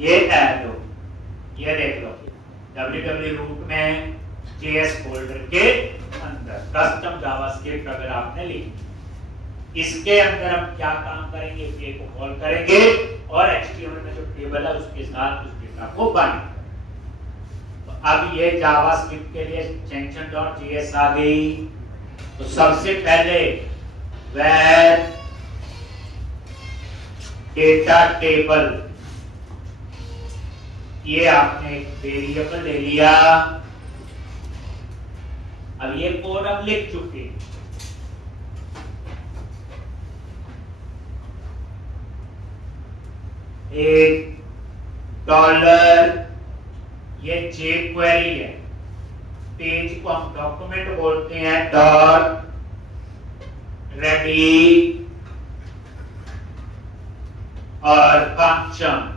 ये ऐड हो, ये देख लो www रूट में JS फोल्डर के अंदर कस्टम जावास्क्रिप्ट अगर आपने लिखी, इसके अंदर हम क्या काम करेंगे, API को कॉल करेंगे और HTML में जो टेबल है उसके साथ उस डेटा को बाइंड। तो अब ये जावास्क्रिप्ट के लिए extension.js आ गई। तो सबसे पहले where डेटा टेबल, ये आपने एक वेरिएबल ले लिया। अब ये कोड हम लिख चुके, एक डॉलर, ये jQuery है, पेज को हम डॉक्यूमेंट बोलते हैं, डॉट रेडी और फंक्शन।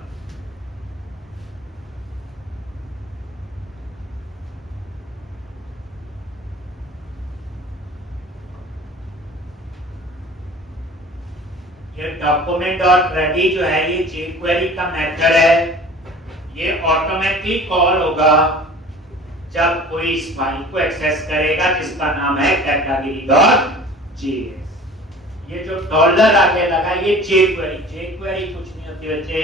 ये डॉक्यूमेंट डॉट रेडी जो है ये jQuery का मेथड है, ये ऑटोमेटिकली कॉल होगा जब कोई इस फाइल को एक्सेस करेगा जिसका नाम है category.js। ये जो डॉलर आगे लगा ये jQuery कुछ नहीं होती बच्चे,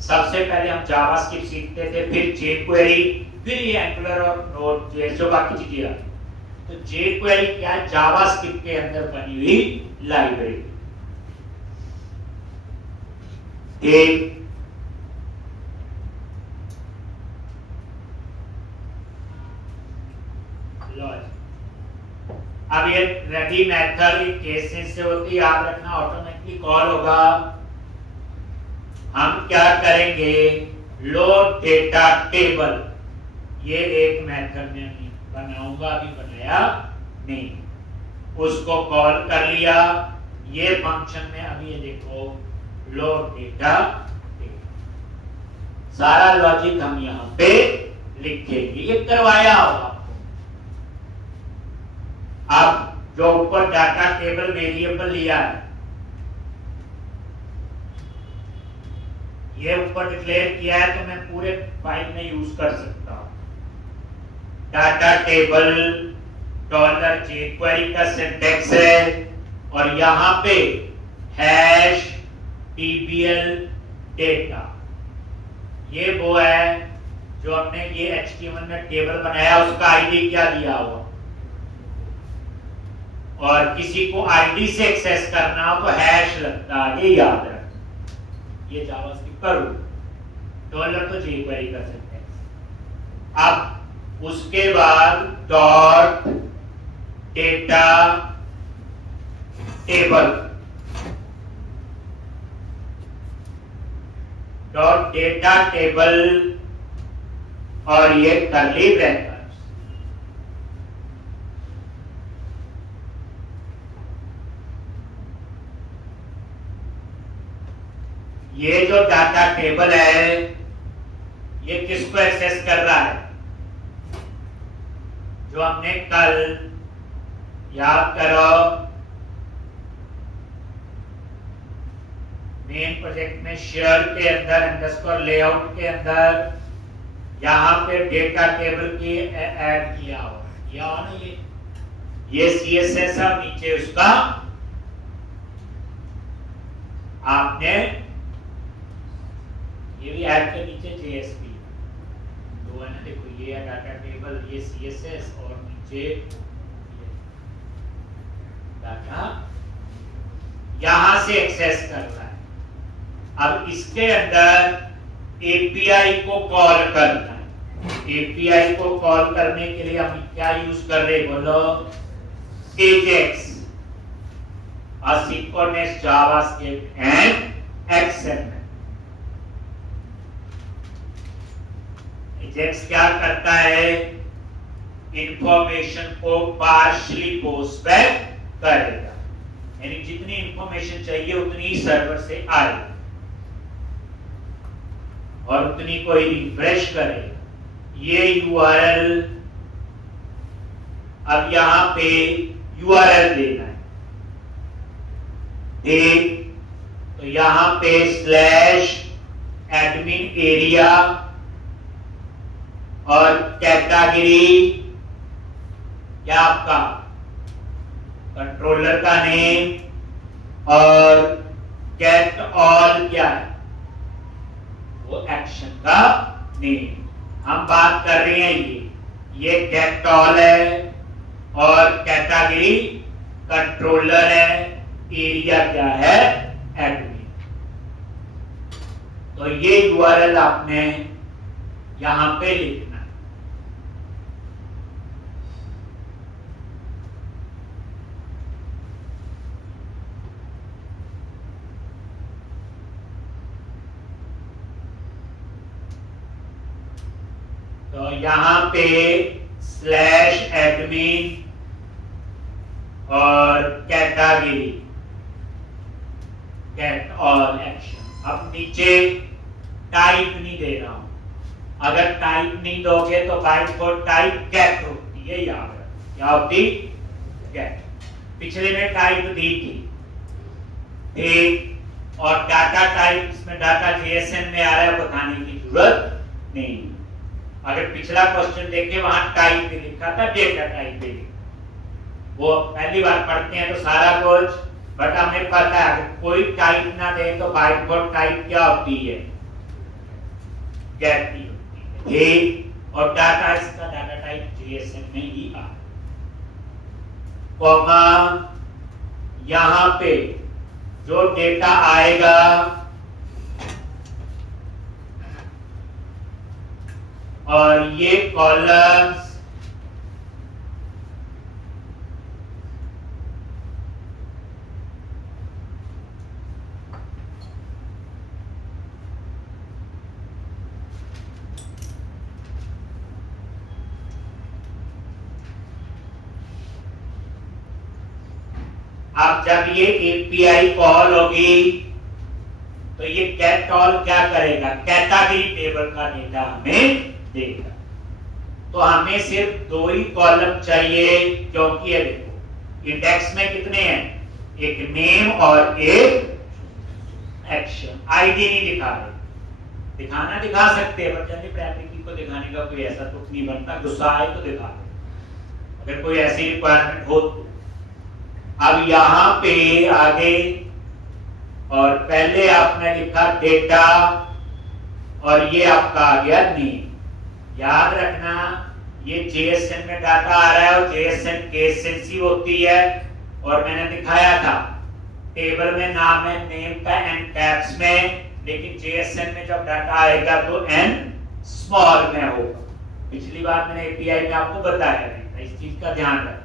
सबसे पहले हम जावास्क्रिप्ट सीखते थे, फिर jQuery, फिर ये एंगुलर और नोड.js जो बाकी चीजें आती। तो jQuery क्या है, जावास्क्रिप्ट के अंदर बनी हुई लाइब्रेरी। एक अब ये रेडी मेथड केसेस से होती है, याद रखना, ऑटोमेटिकली कॉल होगा। हम क्या करेंगे, लोड डेटा टेबल, ये एक मेथड में बनाऊंगा, अभी बनाया नहीं, उसको कॉल कर लिया। ये फंक्शन में अभी ये देखो लोड डेटा टेबल, सारा लॉजिक हम यहाँ पे लिखेंगे, ये करवाया होगा। अब जो ऊपर डाटा टेबल वेरिएबल लिया है, ये ऊपर डिक्लेयर किया है, तो मैं पूरे फाइल में यूज कर सकता हूं। डाटा टेबल डॉलर jQuery का सिंटैक्स है और यहां पे हैश tbl डेटा, ये वो है जो हमने ये HTML में टेबल बनाया, उसका आईडी क्या दिया हुआ, और किसी को आईडी से एक्सेस करना हो तो हैश लगता है, ये याद रख। ये जावास्क्रिप्ट का रूल, डॉलर तो jQuery का सिंटैक्स। अब उसके बाद dot data table, dot data table और ये कर्ली ब्रैकेट। ये जो डाटा टेबल है ये किसको एक्सेस कर रहा है, जो हमने कल, याद करो, मेन प्रोजेक्ट में शेयर के अंदर अंडरस्कोर लेआउट के अंदर यहां पे डेटा टेबल की ऐड किया हो, या ना, ये CSS है, नीचे उसका आपने ये भी ऐड के नीचे JSP दो है ना, देखो ये है डाटा टेबल, ये CSS और नीचे डाटा यहां से एक्सेस कर रहा है। अब इसके अंदर API को कॉल करना है। API को कॉल करने के लिए हम क्या यूज कर रहे हैं, बोलो, AJAX, asynchronous JavaScript and XML। AJAX क्या करता है, इंफॉर्मेशन को पार्शियली पोस्ट बैक करेगा, यानी जितनी इंफॉर्मेशन चाहिए उतनी सर्वर से आएगी और उतनी को ही रिफ्रेश करेगा। ये URL, अब यहां पे URL देना है, देख, तो यहां पे एडमिन एरिया और कैटेगरी क्या आपका कंट्रोलर का नेम और गेट ऑल क्या है वो एक्शन का नेम। हम बात कर रहे हैं ये गेट ऑल है और कैटेगरी कंट्रोलर है, एरिया क्या है एडमिन। तो ये यूआरएल आपने यहां पे लिखना है। तो यहां पे /admin और कैटेगरी गेट ऑल एक्शन। अब नीचे टाइप नहीं दे रहा हूं, अगर टाइप नहीं दोगे तो बाय डिफॉल्ट टाइप गेट होती है, याद रखना क्या होती गेट। पिछले में टाइप दी थी एक और डाटा टाइप, इसमें डाटा जेएसएन में आ रहा है, बताने की जरूरत नहीं। अगर पिछला क्वेश्चन देखे वहां टाइप भी लिखा था, डेटा टाइप भी लिखा, वो पहली बार पढ़ते हैं तो सारा कुछ, बट हमें पता है अगर कोई टाइप ना दे तो बाय डिफॉल्ट टाइप क्या होती है गेट की होती है। और डाटा इसका डाटा टाइप जेएसएन में ही आ, कॉमा यहां पे जो डेटा आएगा और ये कॉलम्स अब जब ये एपीआई कॉल होगी तो ये गेट ऑल क्या करेगा, कैटेगरी टेबल का डेटा हमें देगा। तो हमें सिर्फ 2 ही कॉलम चाहिए, क्योंकि ये देखो इंडेक्स में कितने हैं, एक नेम और एक एक्शन। आईडी नहीं दिखा रहे, दिखाना दिखा सकते हैं पर जनरली प्राइमरी की को दिखाने का कोई ऐसा तुक नहीं बनता, गुस्सा आए तो दिखा दे अगर कोई ऐसी रिक्वायरमेंट हो तो। अब यहां पे आगे और पहले आपने लिखा डेटा और ये आपका आ गया नेम। याद रखना ये जेएसएन में डाटा आ रहा है और जेएसएन केस सेंसिटिव होती है, और मैंने दिखाया था टेबल में नाम है नेम का एन कैप्स में, लेकिन जेएसएन में जब डाटा आएगा तो एन स्मॉल में होगा। पिछली बार मैंने एपीआई में आपको बताया नहीं था, इस चीज का ध्यान रखना है।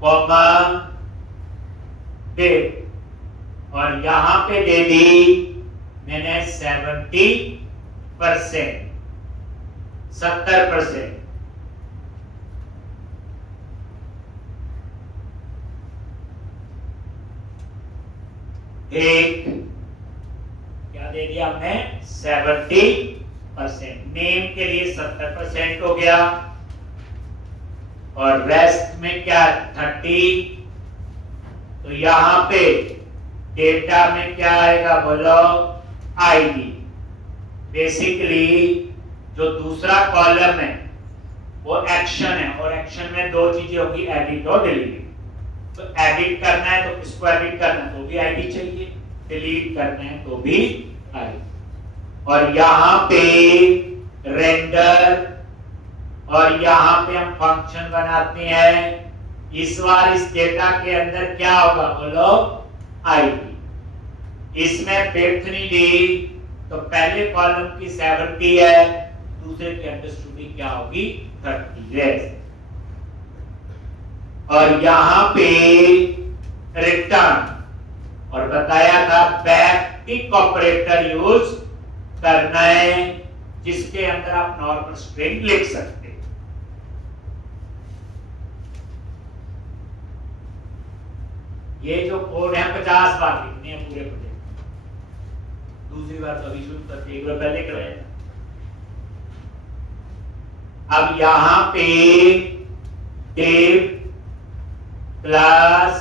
कॉमा डेट और यहां पे दे दी मैंने 70%, 70%। एक क्या दे दिया हमने 70%, नेम के लिए 70% हो गया और रेस्ट में क्या 30। तो यहां पे डेटा में क्या आएगा बोलो आईडी। बेसिकली जो दूसरा कॉलम है वो एक्शन है, और एक्शन में 2 चीजें होगी, एडिट और डिलीट। तो एडिट करना है तो किसको एडिट करना है तो भी आईडी चाहिए, डिलीट करना है तो भी आईडी। और यहां पे रेंडर और यहां पे हम फंक्शन बनाते हैं। इस बार इस डेटा के अंदर क्या होगा बोलो आईडी। इसमें डेप्थ नहीं दी तो पहले कॉलम की 70 है, दूसरे के अंदर स्टूडियो क्या होगी 30 है। और यहां पे रिटर्न और बताया था बैक टिक ऑपरेटर यूज करना है, जिसके अंदर आप नॉर्मल स्ट्रिंग लिख सकते। ये जो कोड है 50 बार लिखने हैं पूरे प्रोजेक्ट, दूसरी बार तो अभी शुरू करके एक बार पहले कराया। अब यहां पे div class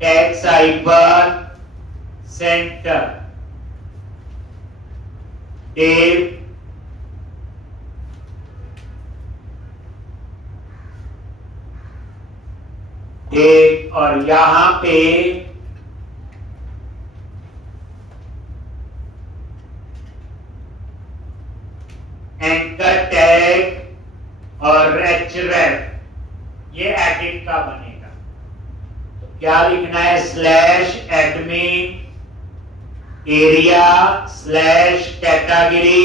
text hyphen center div एक, और यहां पे एंकर टैग और href ये एडिट का बनेगा। तो क्या लिखना है, slash admin area slash category,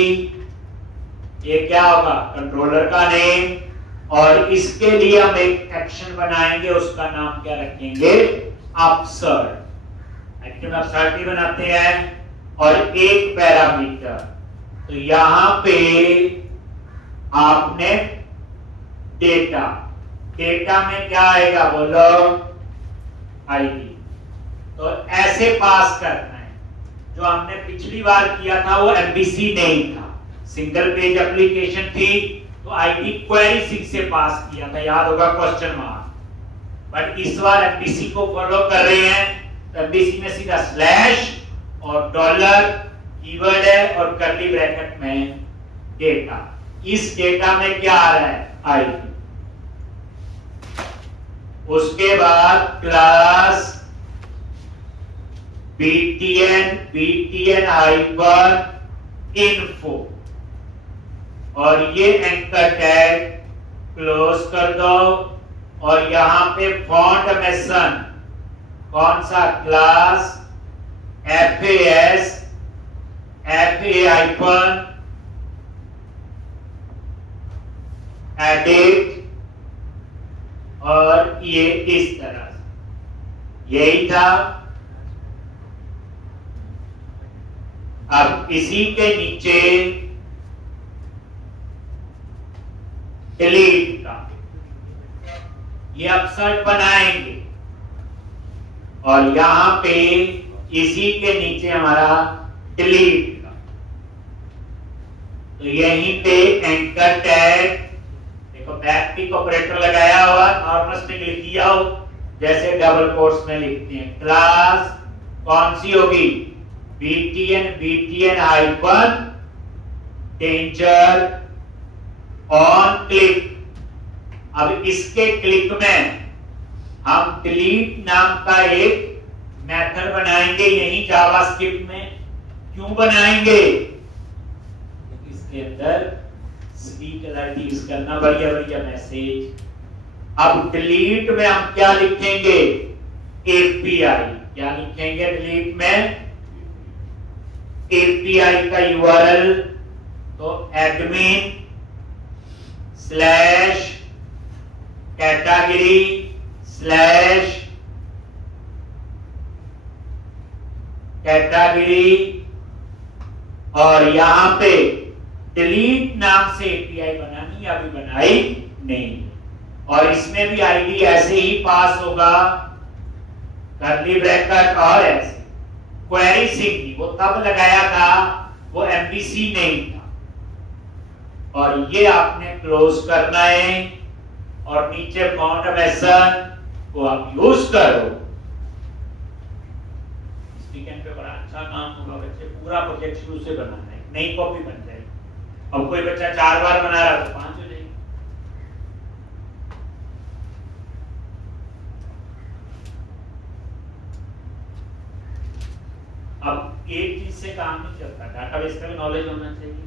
ये क्या होगा, कंट्रोलर का नेम, और इसके लिए हम एक एक्शन बनाएंगे, उसका नाम क्या रखेंगे, अपसर्ट। एक्शन अपसर्ट ही बनाते हैं, और एक पैरामीटर, तो यहां पे आपने डेटा, डेटा में क्या आएगा बोलो, आईडी। तो ऐसे पास करना है। जो हमने पिछली बार किया था वो एमबीसी नहीं था, सिंगल पेज एप्लीकेशन थी, तो आईडी क्वेरी 6 से पास किया था, याद होगा, क्वेश्चन मार्क। बट इस बार एमबीसी को फॉलो कर रहे हैं, तो एमबीसी में सीधा स्लैश और डॉलर कीवर्ड है, और कर्ली ब्रैकेट में डेटा। इस डेटा में क्या आ रहा है, आईडी। उसके बाद क्लास btn हाइपर info, और ये एंकर टैग क्लोज कर दो, और यहां पे फॉन्ट मेसन कौन सा, class FAS FA hyphen edit, और ये इस तरह से, यही था। अब इसी के नीचे डिलीट का ये अपसर्ट बनाएंगे, और यहां पे इसी के नीचे हमारा डिलीट का, तो यहीं पे एंकर टैग, देखो बैकटिक ऑपरेटर लगाया हुआ, नॉर्मल स्ट्रिंग लिख दिया हो, जैसे डबल कोट्स में लिखते हैं। क्लास कौन सी होगी, btn hyphen danger on click. अब इसके क्लिक में हम डिलीट नाम का एक मेथड बनाएंगे, यही जावास्क्रिप्ट में। क्यों बनाएंगे, इसके अंदर कलर यूज करना, बढ़िया बढ़िया मैसेज। अब डिलीट में हम क्या लिखेंगे, एपीआई, क्या लिखेंगे डिलीट में, एपीआई का यूआरएल, तो admin slash category slash category, और यहां पे डिलीट नाम से एपीआई बनानी, अभी बनाई नहीं, और इसमें भी आईडी ऐसे ही पास होगा, कर्ली ब्रैकेट, और ऐसे क्वेरी सिंह वो तब लगाया था, वो एमबीसी नहीं था, और ये आपने क्लोज करना है, और नीचे फॉन्ट मेसन को आप यूज करो। इस वीकेंड पे बड़ा अच्छा काम होगा बच्चे, पूरा प्रोजेक्ट शुरू से बनाना है, नई कॉपी बन जाएगी। अब कोई बच्चा 4 बार बना रहा तो 5 हो जाएगी। अब एक चीज से काम नहीं चलता, डाटाबेस का भी नॉलेज होना चाहिए,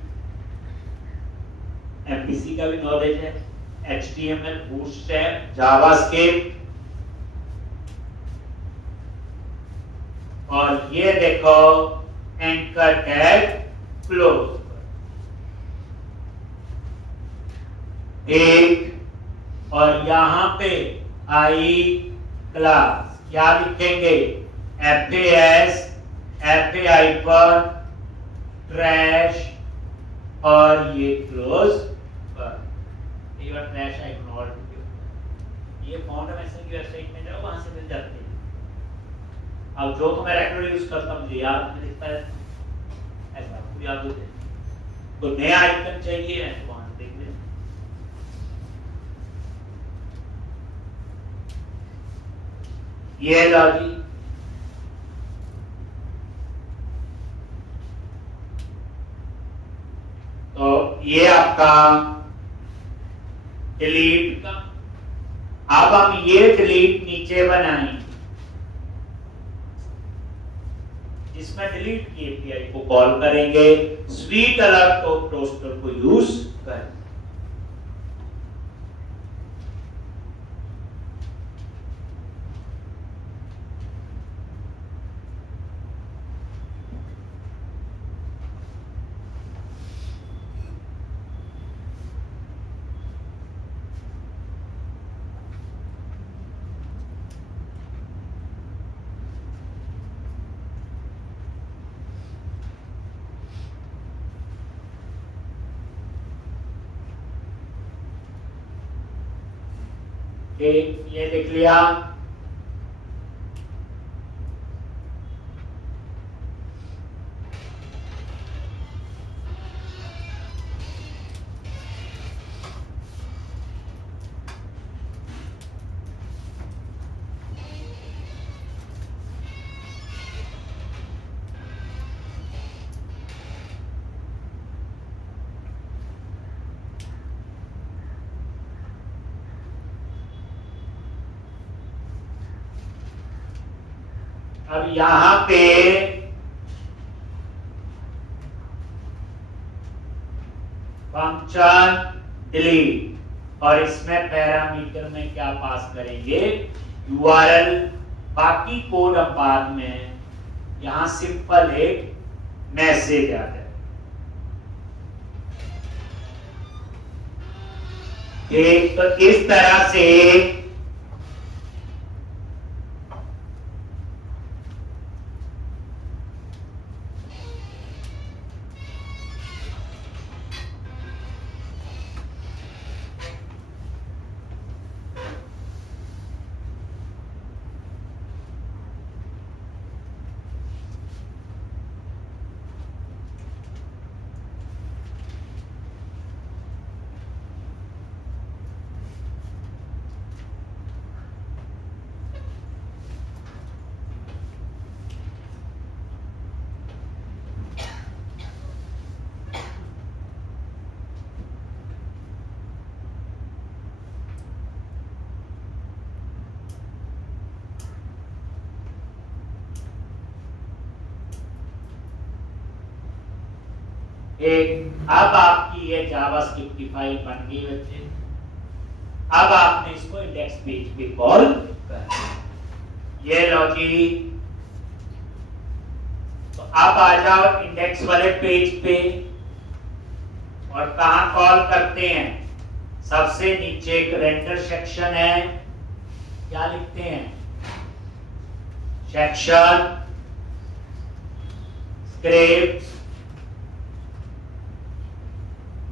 एमपीसी का भी नॉलेज है, HTML, बूटस्ट्रैप, जावास्क्रिप्ट, और ये देखो एंकर टैग क्लोज एक, और यहां पे आई क्लास क्या लिखेंगे, FAS FAI पर ट्रैश, और ये क्लोज पर, एक बार ट्रैश आई इग्नोर, ये फॉन्ट मेसन की वेबसाइट में जाओ, वहां से मिल जाते हैं। अब जो तो मैं रेगुलर यूज करता हूं, मुझे याद नहीं दिखता है, ऐसा आपको याद हो जाए, तो नया आइकन चाहिए है तो वहां देख लें। ये लो जी, ये आपका डिलीट का। अब हम ये डिलीट नीचे बनाएंगे जिसमें डिलीट की एपीआई को कॉल करेंगे, स्वीट अलर्ट टोस्टर को यूज करें। ये लिख लिया। अब यहां पे फंक्शन डिलीट और इसमें पैरामीटर में क्या पास करेंगे, यूआरएल। बाकी कोड अब बाद में, यहां सिंपल एक मैसेज आ जाए। एक तो इस तरह से एक, अब आपकी ये जावास्क्रिप्ट की फाइल बन गई बच्चे। अब आपने इसको इंडेक्स पेज पे कॉल करना। ये लो जी, तो अब आ जाओ इंडेक्स वाले पेज पे और कहां कॉल करते हैं, सबसे नीचे एक रेंडर सेक्शन है, क्या लिखते हैं, सेक्शन स्क्रिप्ट,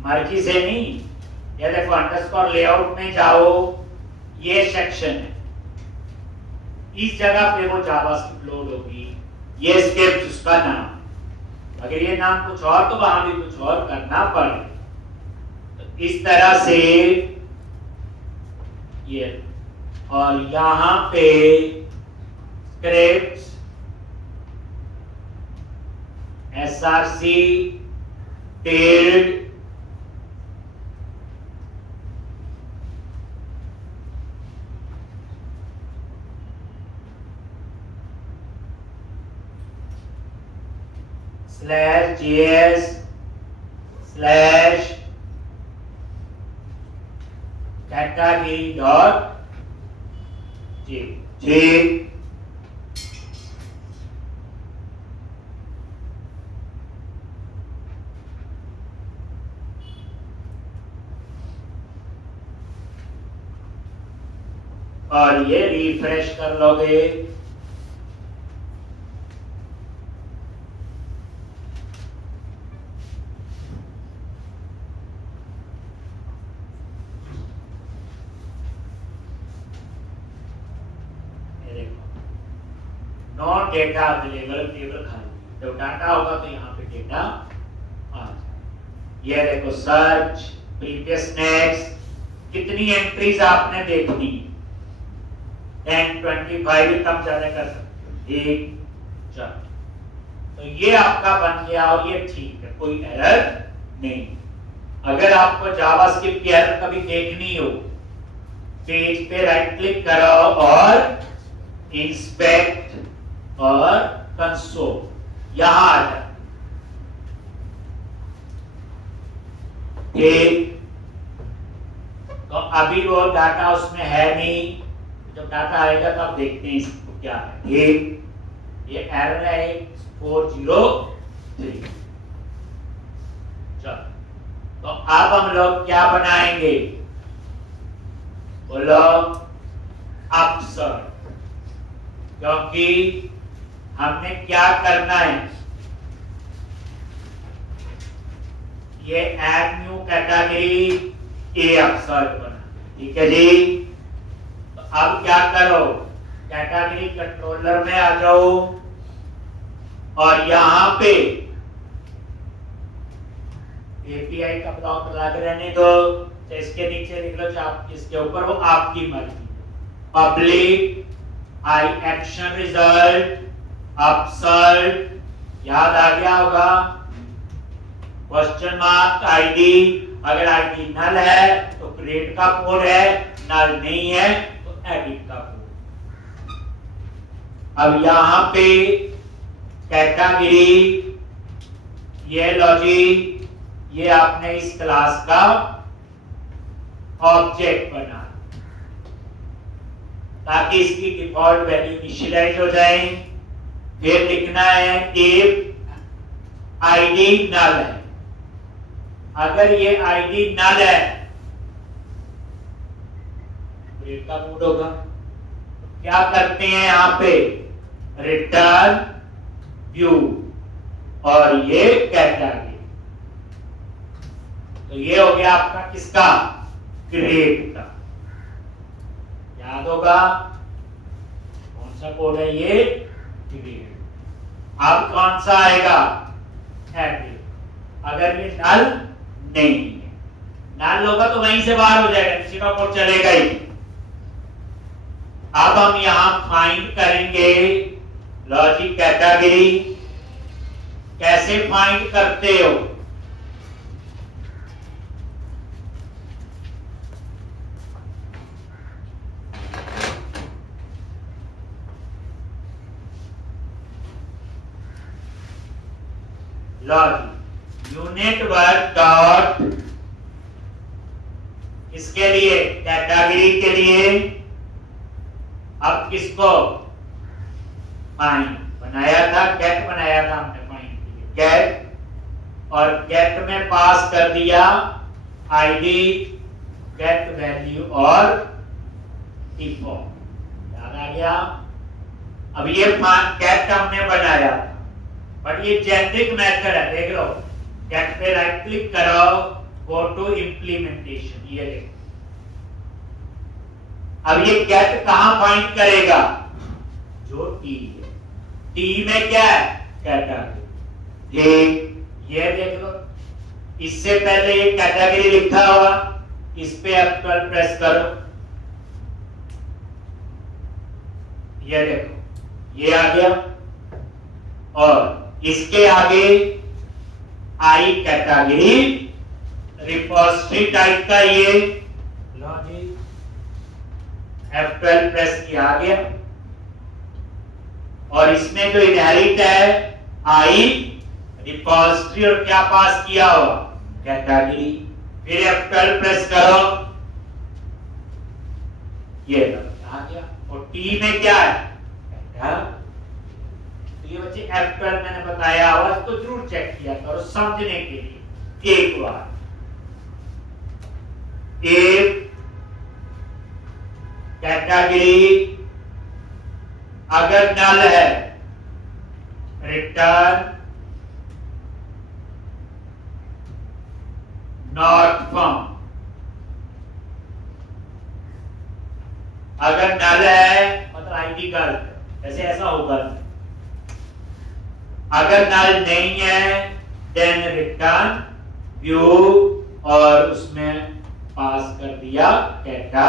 मर्जी से नहीं, ये देखो अंडरस्कोर लेआउट में जाओ, ये सेक्शन है, इस जगह पे वो जावास्क्रिप्ट लोड होगी, ये स्क्रिप्ट उसका नाम। अगर ये नाम कुछ और तो वहां भी कुछ और करना पड़े। तो इस तरह से ये, और यहां पे script src tilde /js /category.j और ये रिफ्रेश कर लोगे, नॉट डेटा अवेलेबल, टेबल खाली। जब डाटा होगा तो यहाँ पे डेटा आ जाए। ये देखो सर्च, प्रीवियस, नेक्स्ट, कितनी एंट्रीज आपने देखनी, 10, 25 कम ज्यादा कर सकते हो, 1, 4। तो ये आपका बन गया और ये ठीक है, कोई एरर नहीं। अगर आपको जावास्क्रिप्ट की एरर कभी देखनी हो, पेज पे राइट क्लिक करो और इंस्पेक्ट और कंसोल यहां आ जाए। ठीक, तो अभी वो डाटा उसमें है नहीं, जब डाटा आएगा तो आप देखते हैं इसको क्या है। ठीक, ये एरर है 403। चलो, तो अब हम लोग क्या बनाएंगे, बोलो अपसर्ट, क्योंकि हमने क्या करना है, ये ऐड न्यू कैटेगरी ए अपसर्ट बना। ठीक है जी, तो अब क्या करो, कैटेगरी कंट्रोलर में आ जाओ और यहां पे एपीआई का ब्लॉक लग रहने दो, तो इसके नीचे लिख लो, इसके ऊपर वो आपकी मर्जी, पब्लिक आई एक्शन रिजल्ट अपसर्ट, याद आ गया होगा, क्वेश्चन मार्क आईडी, अगर आईडी नल है तो क्रिएट का कोड है, नल नहीं है तो एडिट का कोड। अब यहां पे कैटेगरी, ये लॉजिक, ये आपने इस क्लास का ऑब्जेक्ट बना ताकि इसकी डिफॉल्ट वैल्यू इनिशियलाइज हो जाए। फिर लिखना है इफ आईडी नल है, अगर ये आईडी नल है क्रिएट का कोड होगा। क्या करते हैं यहां पे, रिटर्न व्यू और ये कैटेगरी, तो ये हो गया आपका किसका, क्रिएट का। याद होगा कौन सा कोड है ये, क्रिएट। अब कौन सा आएगा, एडिट, अगर ये नल नहीं है, नल होगा तो वहीं से बाहर हो जाएगा, किसी का कोड चलेगा ही। अब हम यहां फाइंड करेंगे लॉजिक कैटेगरी, कैसे फाइंड करते हो, लॉजिक यूनिट वर्क डॉट, इसके लिए कैटेगरी के लिए, अब किसको फाइंड बनाया था, गेट बनाया था हमने फाइंड के लिए, गेट, और गेट में पास कर दिया आईडी, गेट वैल्यू और डिफॉल्ट। याद आ गया। अब ये गेट हमने बनाया, बट ये जेनेरिक मेथड है, देख लो, गेट पे राइट क्लिक करो, गो टू इम्प्लीमेंटेशन, ये देखो। अब ये गेट कहां फाइंड करेगा, जो टी है, टी में क्या है, कैटेगरी। ठीक, ये देख लो, इससे पहले ये कैटेगरी लिखा हुआ, इस पे F12 प्रेस करो, ये देखो ये आ गया, और इसके आगे आई कैटेगरी रिपोजिटरी टाइप का ये लॉजिक, F12 प्रेस किया, आ गया, और इसमें जो इनहेरिट है आई रिपोजिटरी, और क्या पास किया हो, कैटेगरी। फिर F12 प्रेस करो, ये आ गया, और टी में क्या है, तो ये बच्चे F12 मैंने बताया हुआ, इसको जरूर चेक किया करो समझने के लिए एक बार। एक कैटेगरी अगर नल है, रिटर्न नॉट फाउंड, अगर नल है मतलब आईडी गलत, ऐसे ऐसा होगा। अगर नल नहीं है देन रिटर्न व्यू, और उसमें पास कर दिया कैटा।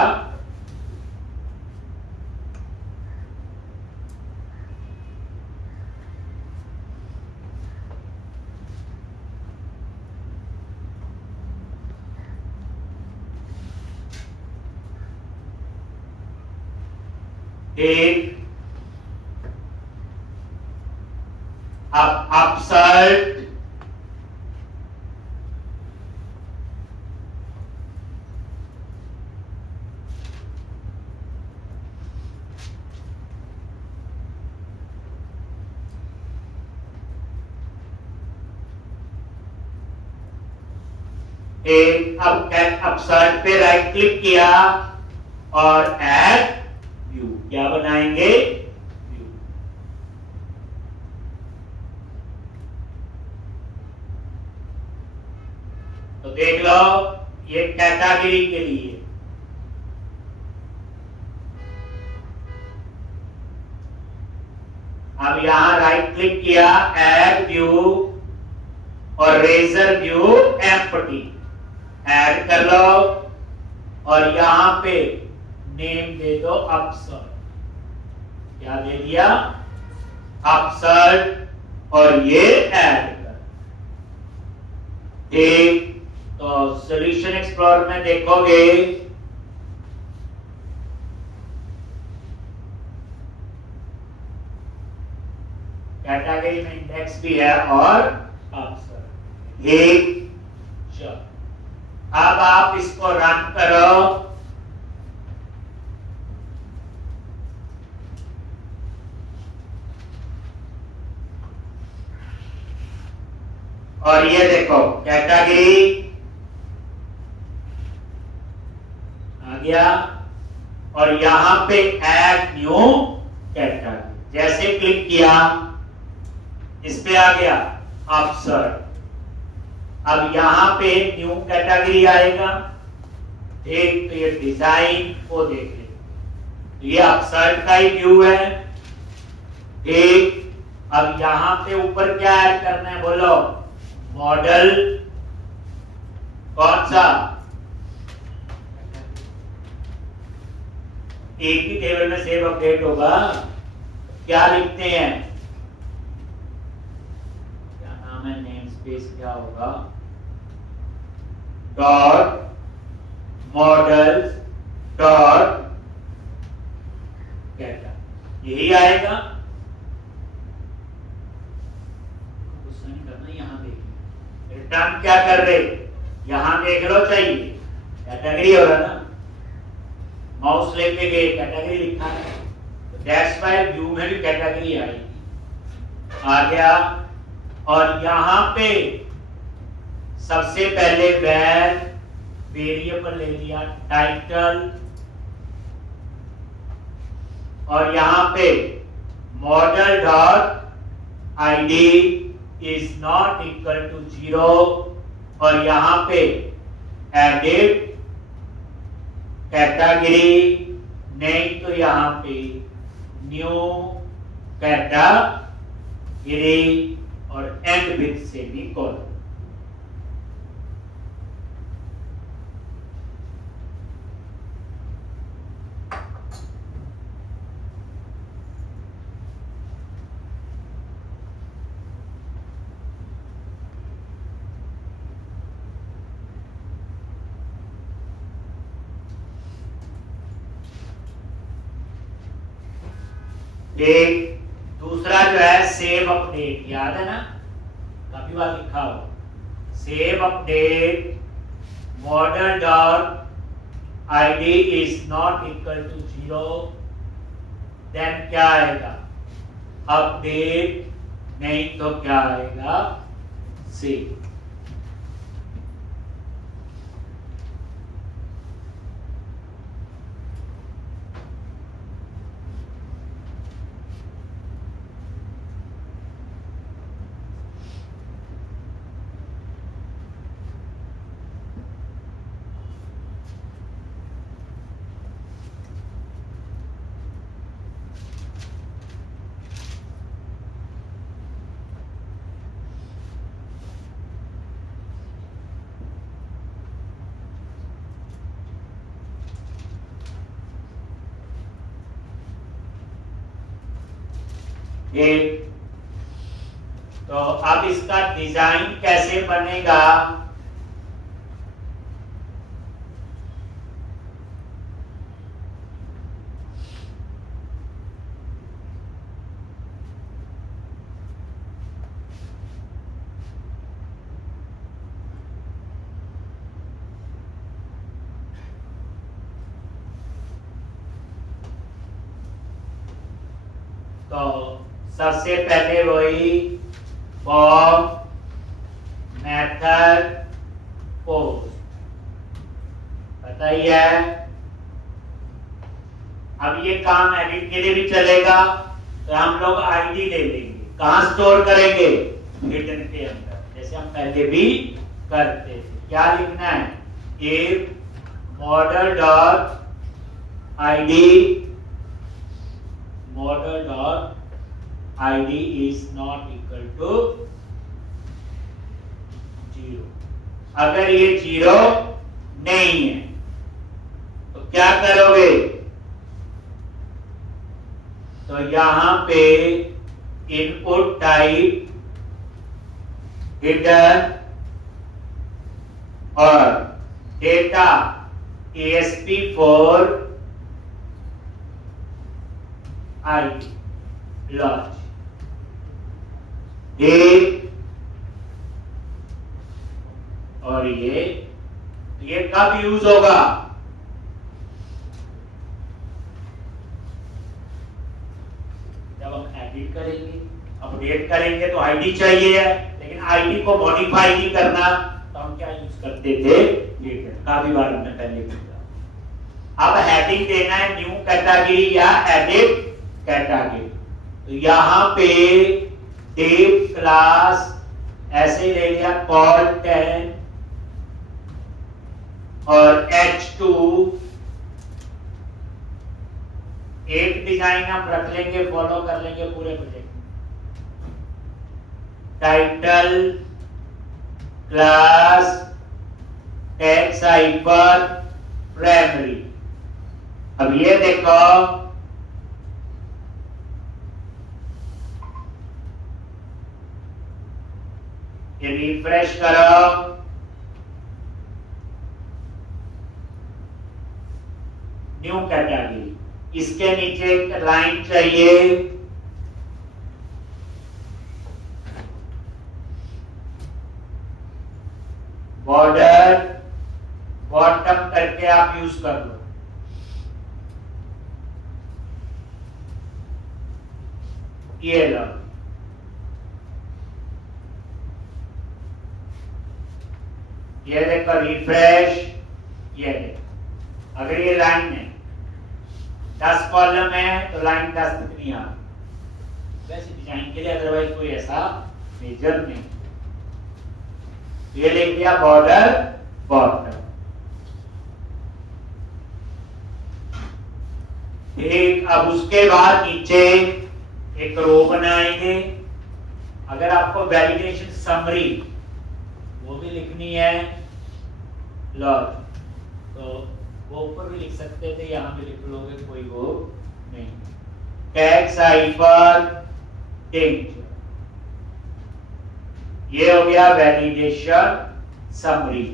ठीक, अब अपसर्ट एक, अब अपसर्ट पे राइट क्लिक किया और ऐड व्यू, क्या बनाएंगे, व्यू। तो देख लो ये कैटेगरी के लिए, अब यहां राइट क्लिक किया, ऐड व्यू और रेजर व्यू एम्प्टी, ऐड कर लो और यहां पे नेम दे दो अपसर्ट, क्या दे दिया, अपसर्ट, और ये ऐड कर। ठीक, तो सॉल्यूशन एक्सप्लोरर में देखोगे कैटेगरी में इंडेक्स भी है और अपसर्ट। ठीक, चलो अब आप इसको रन करो, और ये देखो कैटेगरी आ गया और यहां पे ऐड न्यू कैटेगरी, जैसे क्लिक किया इस पे आ गया अपसर्ट, अब यहां पे न्यू कैटेगरी आएगा। एक तो ये डिजाइन को देख ले, तो ये अपसर्ट का ही व्यू है। ठीक, अब यहां पे ऊपर क्या ऐड करना है बोलो, मॉडल कौन सा, एक ही टेबल में सेव अपडेट होगा, क्या लिखते हैं, क्या नाम है, नेम स्पेस क्या होगा, डॉट मॉडल्स डॉट डेटा, यही आएगा। गुस्सा नहीं करना, यहां देखिए रिटर्न क्या कर रहे, यहां देख लो, चाहिए कैटेगरी हो रहा ना, माउस लेके गए कैटेगरी लिखा है, तो दैट्स व्हाई व्यू में भी कैटेगरी आएगी, आ गया। और यहां पे सबसे पहले वेरिएबल ले लिया टाइटल, और यहां पे model dot ID is not equal to 0, और यहां पे एडिट कैटेगरी, नहीं तो यहां पे न्यू कैटेगरी और एंड विथ सेमीकोलन। एक दूसरा जो है सेव अपडेट, याद है ना, काफी बार लिखा हो, save update model dot ID is not equal to 0, then क्या आएगा, अपडेट, नहीं तो क्या आएगा, सेव। एक, तो अब इसका डिजाइन कैसे बनेगा, तो सबसे पहले वही फॉर्म, मेथड, पोस्ट पता ही है। अब ये काम एडिट के लिए भी चलेगा, तो हम लोग आईडी ले लेंगे। कहां स्टोर करेंगे? हिडन के अंदर, जैसे हम पहले भी करते थे। क्या लिखना है? If model dot id is not equal to 0। अगर ये 0 नहीं है तो क्या करोगे? तो यहां पे इनपुट टाइप हिडन और डेटा ASP4 ID लॉन्च और ये कब यूज होगा? जब हम एडिट करेंगे, अपडेट करेंगे तो आईडी चाहिए है, लेकिन आईडी को मॉडिफाई नहीं करना, तो हम क्या यूज करते थे? डेटा। काफी बार हमने पहले किया। अब हेडिंग देना है न्यू कैटेगरी या एडिट कैटेगरी, तो यहां पे डिव क्लास ऐसे ले लिया कॉल 10 और H2 एक डिजाइन हम रख लेंगे, फॉलो कर लेंगे पूरे प्रोजेक्ट में। Title class text hyper primary. अब ये देखो, ये रिफ्रेश करो, न्यू कैटेगरी। इसके नीचे एक लाइन चाहिए, बॉर्डर बॉटम करके आप यूज कर लो। ये लो, ये देखो रिफ्रेश, ये देखो। अगर ये लाइन है 10 कॉलम है तो लाइन 10 तक नहीं आ वैसे डिजाइन के लिए, अदरवाइज कोई ऐसा मेजर नहीं। ये लिख दिया बॉर्डर बॉटम। ठीक, अब उसके बाद नीचे एक रो बनाएंगे। अगर आपको वैलिडेशन समरी वो भी लिखनी है लॉग, तो वो ऊपर भी लिख सकते थे, यहां भी लिख लोगे, कोई वो नहीं। टैक्स हाइपर टेंच, ये हो गया वैलिडेशन समरी।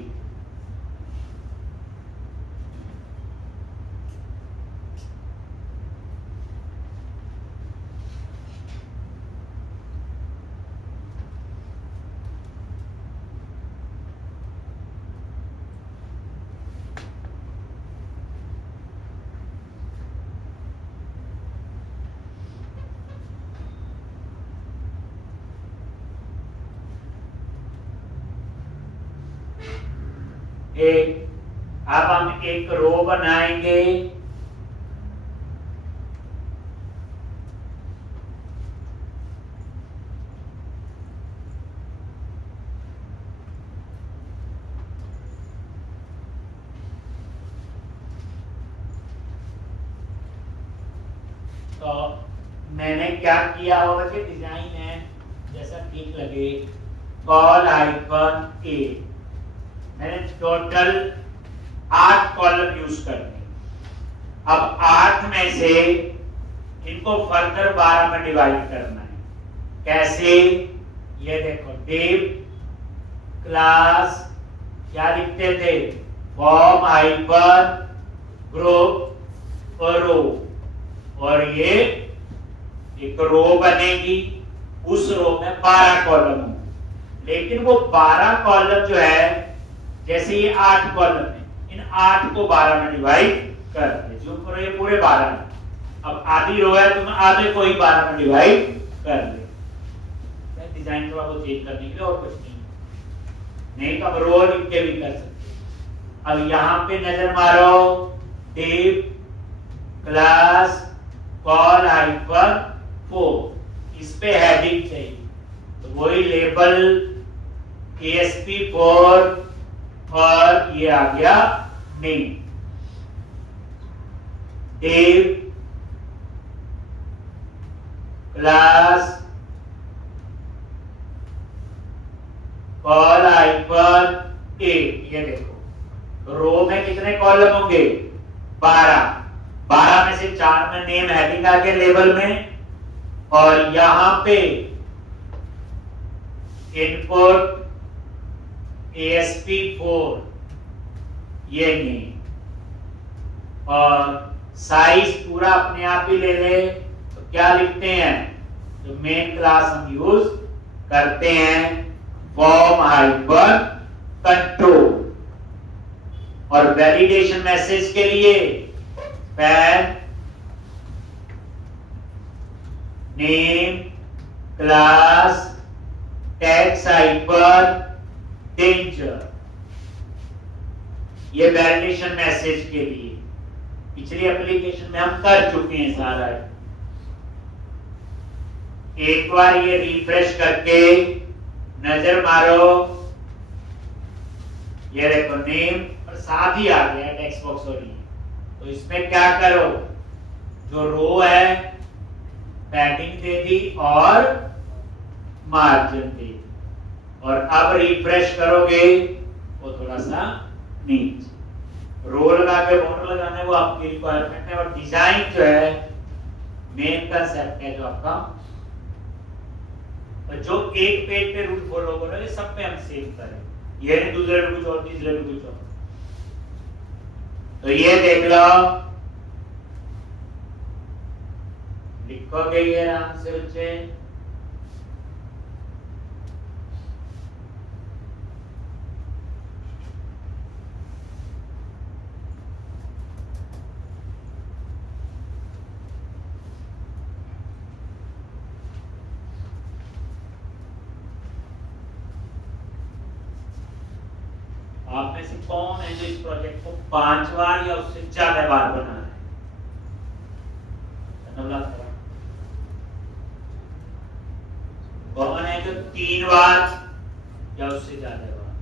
अब हम एक रो बनाएंगे, तो मैंने क्या किया होगा कि डिजाइन है जैसा ठीक लगे, कॉल आइकन ए, मैंने टोटल 8 कॉलम यूज करने। अब 8 में से इनको फर्दर 12 में डिवाइड करना है। कैसे? ये देखो, डिव क्लास क्या लिखते थे? फॉर्म हाइपर ग्रुप और रो, और ये एक रो बनेगी, उस रो में 12 कॉलम होंगे। लेकिन वो 12 कॉलम जो है, जैसे ये 8 कॉलम है, इन 8 को 12 में डिवाइड कर दे, जो ये पूरे 12 में। अब आधी रो है, तुम आधे को ही 12 में डिवाइड कर ले। डिजाइन थोड़ा बहुत चेंज करने के लिए, और कुछ नहीं तो अब रो लिख के भी कर सकते। अब यहाँ पे नजर मारो, div क्लास कॉल हाइपर 4, इस पे हेडिंग चाहिए, तो वही लेबल ASP4 और ये आ गया name. div class call hyper 8, ये देखो रो में कितने कॉलम होंगे? 12 में से 4 में नेम हेडिंग आ गया लेबल में, और यहां पे इनपुट ASP4 ये नेम, और साइज पूरा अपने आप ही ले ले, तो क्या लिखते हैं? जो मेन क्लास हम यूज करते हैं फॉर्म हाइपर कंट्रोल, और वैलिडेशन मैसेज के लिए pan name class text hyper danger, ये वैलिडेशन मैसेज के लिए पिछली एप्लीकेशन में हम कर चुके हैं सारा। एक बार ये रिफ्रेश करके नजर मारो, ये देखो नेम और साथ ही आ गया टेक्स्ट बॉक्स, और ये तो इसमें क्या करो, जो रो है पैडिंग दे दी और मार्जिन दे दी, और अब रिफ्रेश करोगे वो थोड़ा सा नीचे, रो लगा के बॉर्डर लगाना है वो आपकी रिक्वायरमेंट है, और डिजाइन जो है मेन कंसेप्ट है जो आपका, जो एक पेज पे रूल फॉलो करोगे सब पे हम सेव करें, ये नहीं दूसरे पे कुछ और तीसरे पे कुछ और। तो ये देख लो, लिखोगे ये आराम से बच्चे, आप में से कौन है जो इस प्रोजेक्ट को 5 बार या उससे ज्यादा बार बना रहे हैं? कौन है जो 3 बार या उससे ज्यादा बार?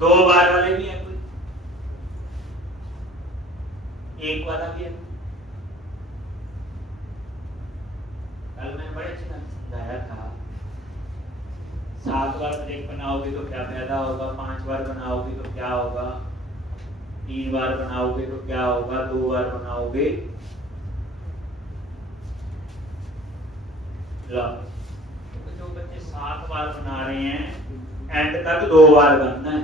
दो बार वाले भी हैं कोई? एक वाला भी है? कल मैं बड़े अच्छे समझाया था, 7 बार प्रोजेक्ट बनाओगे तो क्या फायदा होगा, 5 बार बनाओगे तो क्या होगा, 3 बार बनाओगे तो क्या होगा, 2 बार बनाओगे तो जो बच्चे 7 बार बना रहे हैं एंड तक 2 बार बनना है,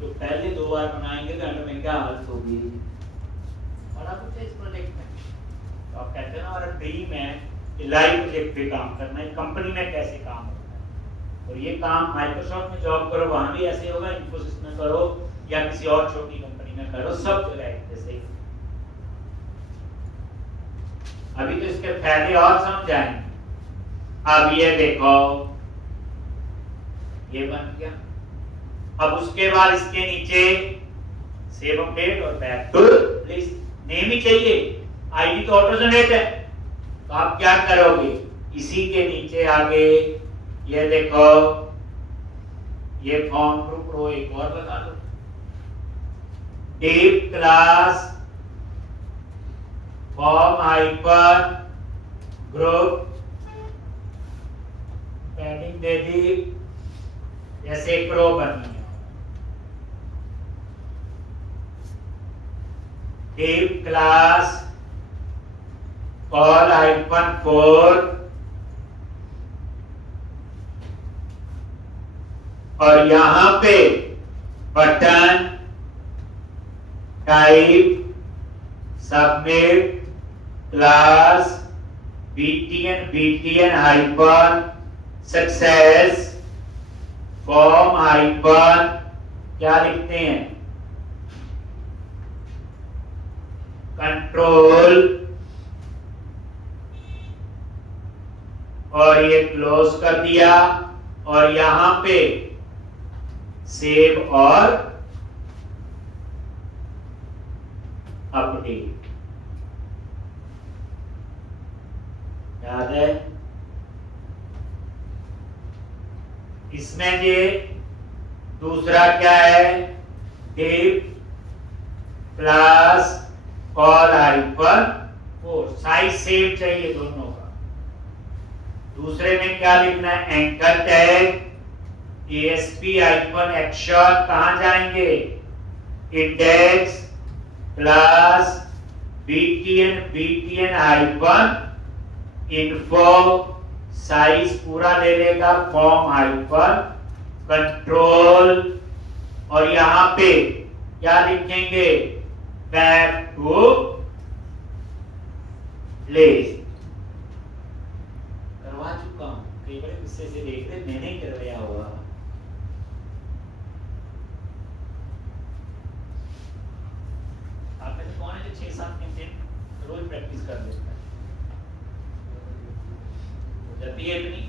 तो पहले 2 बार बनाएंगे तो एंड में क्या हालत होगी? बड़ा कुछ है इस प्रोजेक्ट में, तो आप कहते हैं ना हमारा ड्रीम है कि लाइव प्रोजेक्ट पे काम करना है, कंपनी में कैसे काम होता है, और ये काम माइक्रोसॉफ्ट में जॉब करो वहां भी ऐसे होगा, इन्फोसिस में करो या किसी और छोटी कंपनी में करो, सब जगह जैसे ही। अभी तो इसके फायदे और समझाएंगे। अब ये देखो ये बन गया, अब उसके बाद इसके नीचे सेव अपडेट और बैक टू लिस्ट, नेम ही चाहिए, आईडी तो ऑटो जनरेट है, तो आप क्या करोगे, इसी के नीचे आगे ये देखो ये फॉर्म ग्रुप रो एक और लगा दो, div class form hyper group, padding दे दी जैसे एक रो बनी है, div क्लास कॉल -4 और यहां पे button type submit class btn hyper success form hyper क्या लिखते हैं, कंट्रोल, और ये क्लोज कर दिया, और यहां पे सेव और अपडेट। याद है? इसमें ये दूसरा क्या है, div plus call hyphen 4, size same चाहिए दोनों का। दूसरे में क्या लिखना है, anchor tag ASP hyphen action, कहां जाएंगे, index plus BTN hyphen info, size पूरा ले लेगा, फॉर्म हाइफन कंट्रोल, और यहां पे क्या लिखेंगे, बैक टू प्लेस। करवा चुका हूं, कई बड़े गुस्से से देख रहे, मैंने ही करवाया हुआ। आप में से कौन है जो 6-7 घंटे रोज प्रैक्टिस कर लेता है? हो जाती है इतनी,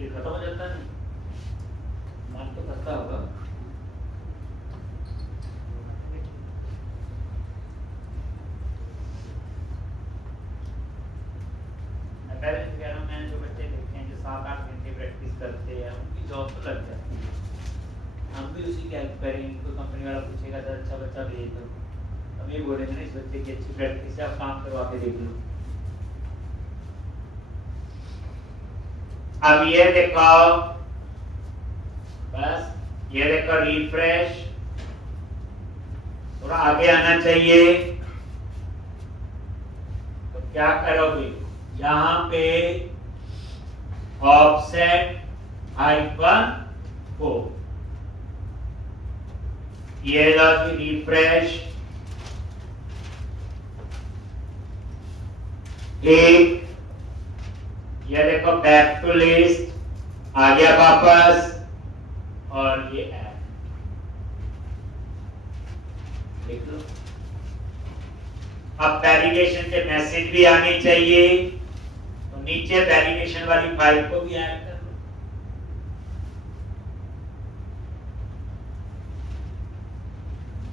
ये खत्म हो जाता नहीं, मान तो करता होगा। मैं पहले कह रहा हूँ, मैंने जो बच्चे देखे हैं जो 7-8 घंटे प्रैक्टिस करते हैं, उनकी जॉब तो लग जाती है। हम भी उसी क्या करेंगे, कोई कंपनी वाला पूछेगा तो अच्छा बच्चा भेज दो, हम ये बोलेंगे ना इस बच्चे की अच्छी प्रैक्टिस है, आप काम करवा के देख लो। अब ये देखो, बस ये देखो, रिफ्रेश, थोड़ा आगे आना चाहिए। तो क्या करोगे, यहां पे ऑफसेट हाइफन 4, ये लॉजिक रिफ्रेश, एक ये देखो बैक टू लिस्ट, आ गया वापस, और ये ऐड देख लो। अब वैलिडेशन के मैसेज भी आने चाहिए, तो नीचे वैलिडेशन वाली फाइल को भी ऐड कर लो।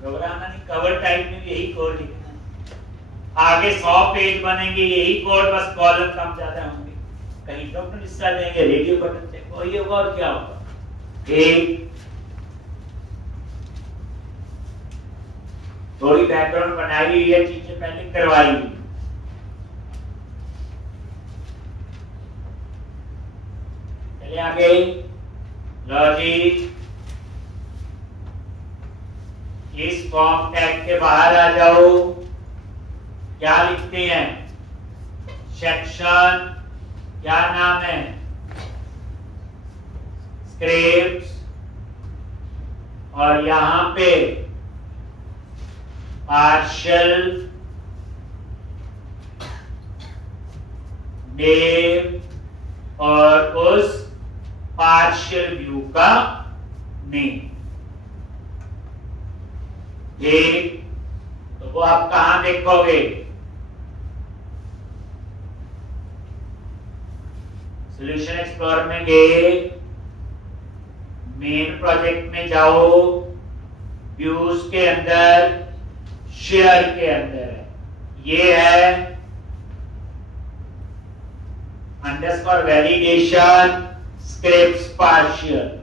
घबराना नहीं, कवर टाइप में भी यही कोड लिखना है। आगे 100 पेज बनेंगे यही कोड, बस कॉलम कम ज्यादा होंगे, कहीं डॉक्टर हिस्सा देंगे, रेडियो बटन से कोई होगा, और क्या होगा, एक थोड़ी बैकग्राउंड बनाई हुई है, चीजें पहले करवाई हुई। चलिए आगे, लॉजिक, इस फॉर्म टैग के बाहर आ जाओ, क्या लिखते हैं, सेक्शन, क्या नाम है, स्क्रिप्ट्स, और यहां पे पार्शियल नेम, और उस पार्शियल व्यू का नेम, ठीक। तो वो आप कहां देखोगे, सॉल्यूशन एक्सप्लोरर में गए, मेन प्रोजेक्ट में जाओ, व्यूज के अंदर, शेयर के अंदर है, ये है अंडरस्कोर वैलिडेशन स्क्रिप्ट्स पार्शियल।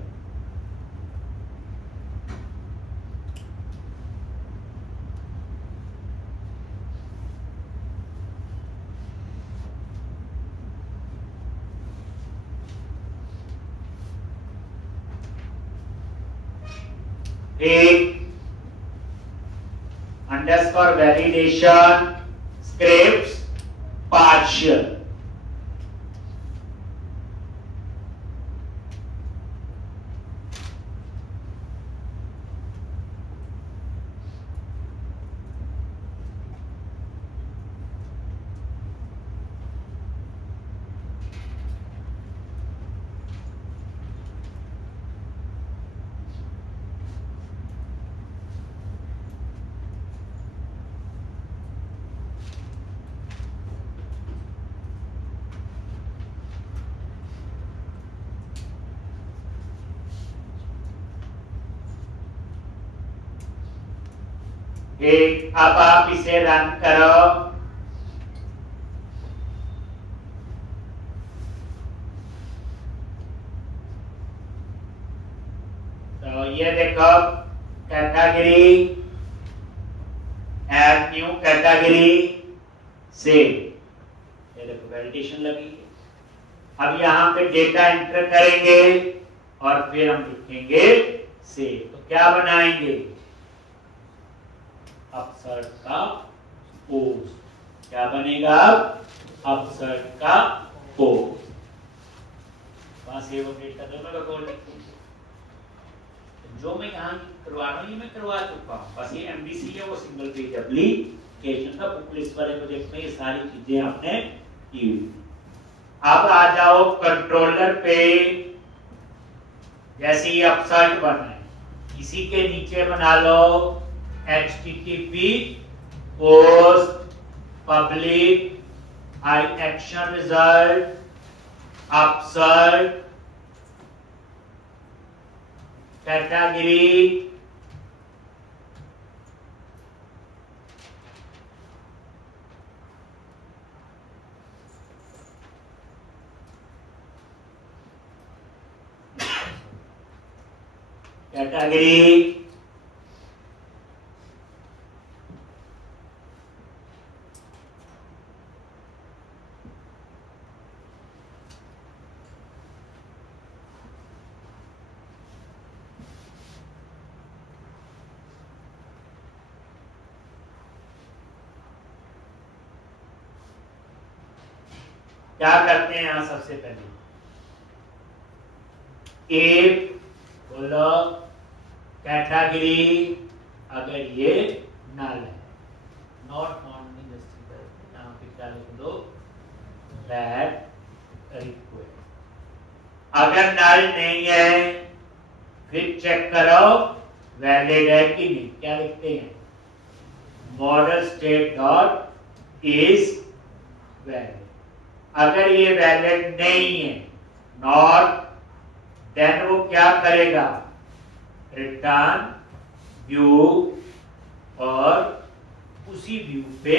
एक अंडरस्कोर वैलिडेशन स्क्रिप्ट्स पार्शियल, ठीक, अब आप इसे रन करो। तो ये देखो कैटेगरी, ऐड न्यू कैटेगरी से, ये देखो वैलिडेशन लगी है। अब यहाँ पे डेटा एंटर करेंगे और फिर हम लिखेंगे से। तो क्या बनाएंगे? अपसर्ट का पोस्ट। क्या बनेगा? अपसर्ट का पोस्ट। वहां सेव अपडेट कर दो। कोड जो मैं यहाँ करवा रहा हूँ ये मैं करवा चुका हूँ, बस ये एमबीसी है वो सिंगल पेज एप्लीकेशन का बुक लिस्ट वाले प्रोजेक्ट में ये सारी चीजें आपने की। अब आ जाओ कंट्रोलर पे। जैसे ये अपसर्ट बना है, इसी के नीचे बना लो http post public action result upsert category क्या करते हैं यहां सबसे पहले इफ बोलो कैटेगरी अगर ये नल है, नॉट फाउंड इन जस्टिफाइड, यहां पे क्या लिख दो दैट रिक्वेस्ट। अगर नल नहीं है फिर चेक करो वैलिड है कि नहीं। क्या लिखते हैं? Model state dot is valid. अगर ये वैलिड नहीं है, नॉट, देन वो क्या करेगा? रिटर्न व्यू और उसी व्यू पे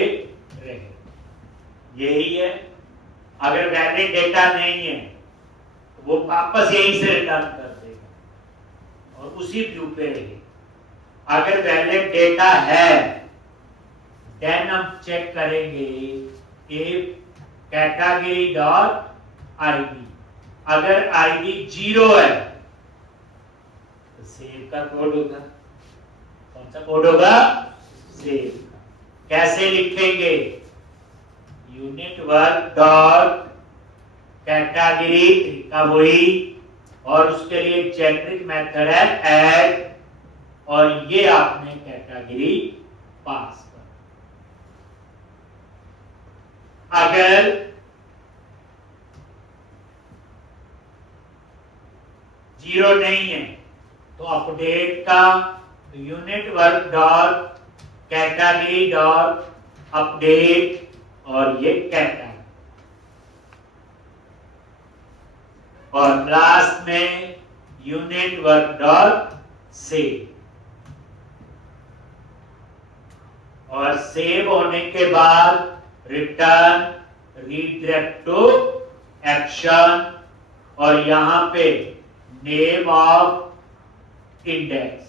रहेगा। यही है। अगर वैलिड डेटा नहीं है तो वो वापस यहीं से रिटर्न कर देगा और उसी व्यू पे रहेगा। अगर वैलिड डेटा है देन हम चेक करेंगे इफ कैटेगरी डॉट आईडी। अगर आईडी 0 है तो सेव का कोड होगा। कौन सा कोड होगा? सेव। कैसे लिखेंगे? यूनिट वर्क डॉट कैटेगरी का वही, और उसके लिए जेनरिक मेथड है ऐड, और ये आपने कैटेगरी पास कर। अगर जीरो नहीं है तो अपडेट का unit work dot category dot update, और ये कैटेगरी, और लास्ट में यूनिट वर्क डॉट सेव। और सेव होने के बाद रिटर्न रीडायरेक्ट टू एक्शन, और यहां पे name of index.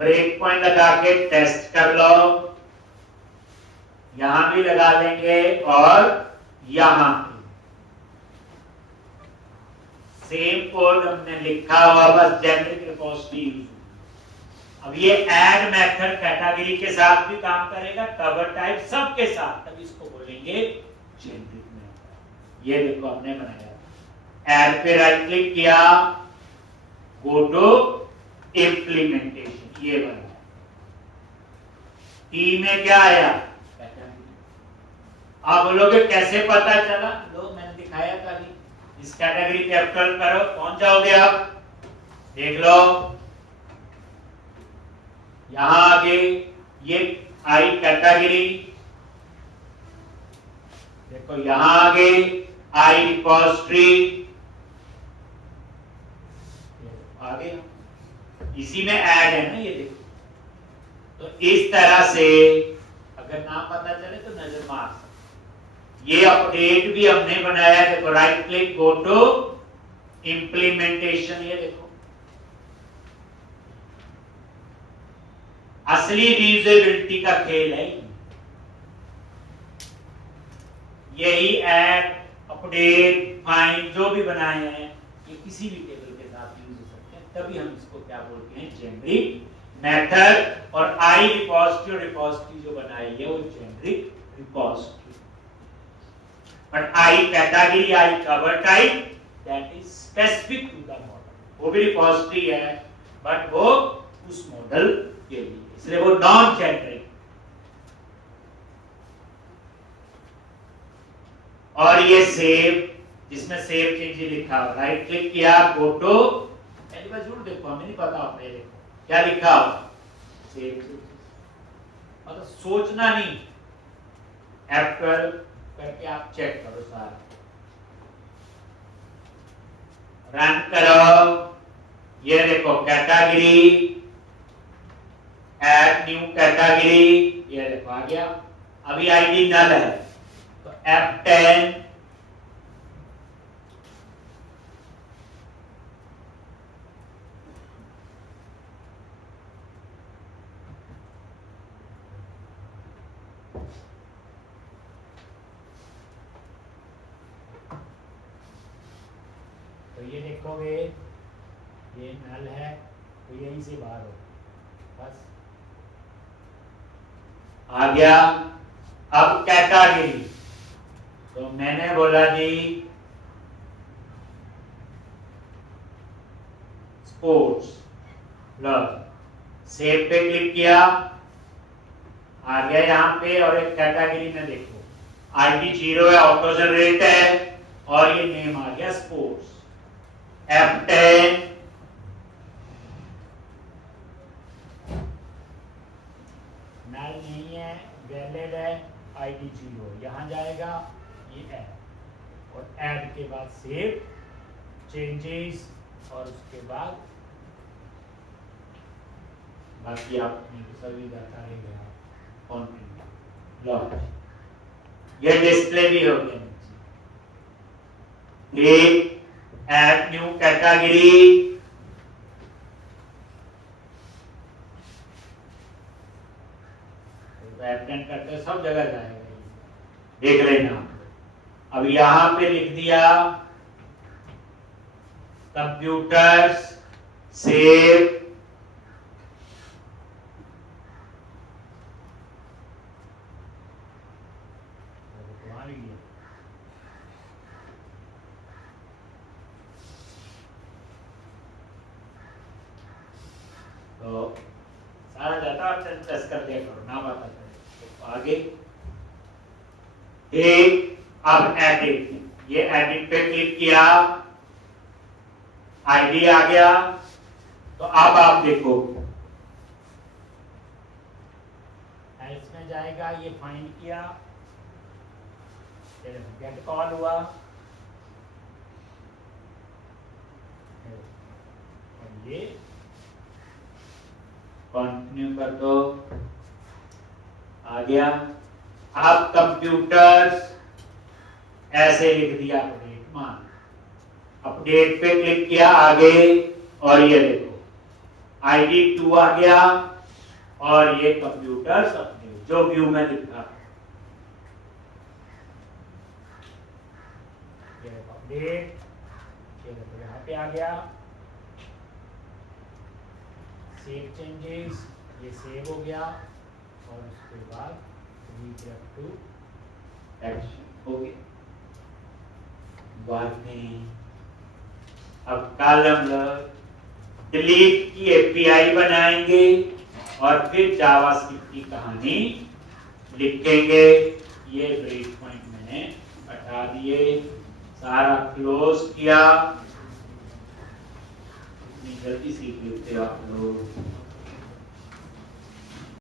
Break point लगा के टेस्ट कर लो। यहां भी लगा देंगे और यहां भी सेम कोड हमने लिखा हुआ, बस जेनरिक रिपोजिटरी यूज। अब ये ऐड मेथड कैटेगरी के साथ भी काम करेगा, कवर टाइप सबके साथ, तब इसको बोलेंगे जेनरिक मेथड। ये देखो हमने बनाया। ऐड पे राइट क्लिक किया, गो टू इम्प्लीमेंटेशन, ये बना। टी में क्या आया? आप बोलोगे कैसे पता चला? लो मैंने दिखाया था अभी। इस कैटेगरी पे एप्टर करो, पहुंच जाओगे आप। देख लो यहां आगे ये आई कैटेगरी, देखो यहां आगे आई रिपोजिटरी, इसी में ऐड है ना, ये देखो। तो इस तरह से अगर ना पता चले तो नजर मार सकते। ये अपडेट भी हमने बनाया, देखो right click go to implementation, ये देखो असली रीयूजेबिलिटी का खेल है यही। ऐड अपडेट फाइंड जो भी बनाए हैं ये किसी भी टेबल के साथ यूज हो सकते हैं, तभी हम इसको क्या बोलते हैं, जेनेरिक मेथड। और आई रिपोजिटरी जो बनाई है वो generic repository. But I category, I cover type, that is specific to the model. वो भी रिपोजिटरी है बट वो उस मॉडल के लिए, इसलिए वो नॉन जेनेरिक। और ये सेव, जिसमें सेव चेंज लिखा हो, राइट क्लिक किया गो टू, जरूर देखो, हमें नहीं पता, आपने देखो क्या लिखा हो, सेव। मतलब सोचना नहीं, F12 करके आप चेक करो सारा, रन करो। ये देखो कैटेगरी, ऐड न्यू कैटेगरी, ये देखो आ गया। अभी आईडी नल है तो F10 तो ये देखोगे ये नल है तो यहीं से बाहर हो, बस आ गया। अब कैटेगरी, तो मैंने बोला जी स्पोर्ट्स प्लस, सेव पे क्लिक किया, आ गया यहाँ पे। और एक कैटेगरी में देखो आईडी 0 है, ऑटो जनरेट है, और ये नेम आ गया स्पोर्ट्स। F10 नल नहीं है, वैलिड है, आईडी 0 यहां जाएगा, ये ऐड, और ऐड के बाद सेव चेंजेस, और उसके बाद बाकी आपने सभी डाटा रहेगा कंटिन्यू लॉन्च। ये डिस्प्ले भी हो गया। एक ऐड न्यू कैटेगरी, एप्टेंट करते सब जगह जाएगा, देख लेना। अब यहां पे लिख दिया कंप्यूटर्स सेव, तो सारा डाटा आप प्रेस कर दिया करो, ना पता चले तो आगे। एक अब एडिट, ये एडिट पे क्लिक किया, आईडी आ गया। तो अब आप देखो इसमें जाएगा, ये फाइंड किया, गेट कॉल हुआ, और ये कंटिन्यू कर दो, आ गया। अब कंप्यूटर्स ऐसे लिख दिया, अपडेट मान, अपडेट पे क्लिक किया, आगे, और ये देखो आईडी 2 आ गया, और ये कंप्यूटर्स अपडेट जो व्यू में लिखा, ये अपडेट, ये देखो यहाँ पे आ गया, सेव चेंजेस, ये सेव हो गया, और उसके बाद रीचेक टू एक्शन हो गया। बाद में अब कॉलम डिलीट की एपीआई बनाएंगे, और फिर जावास्क्रिप्ट की कहानी लिखेंगे। ये ब्रेक पॉइंट मैंने हटा दिए, सारा क्लोज किया। इतनी जल्दी सीख लेते हो आप लोग।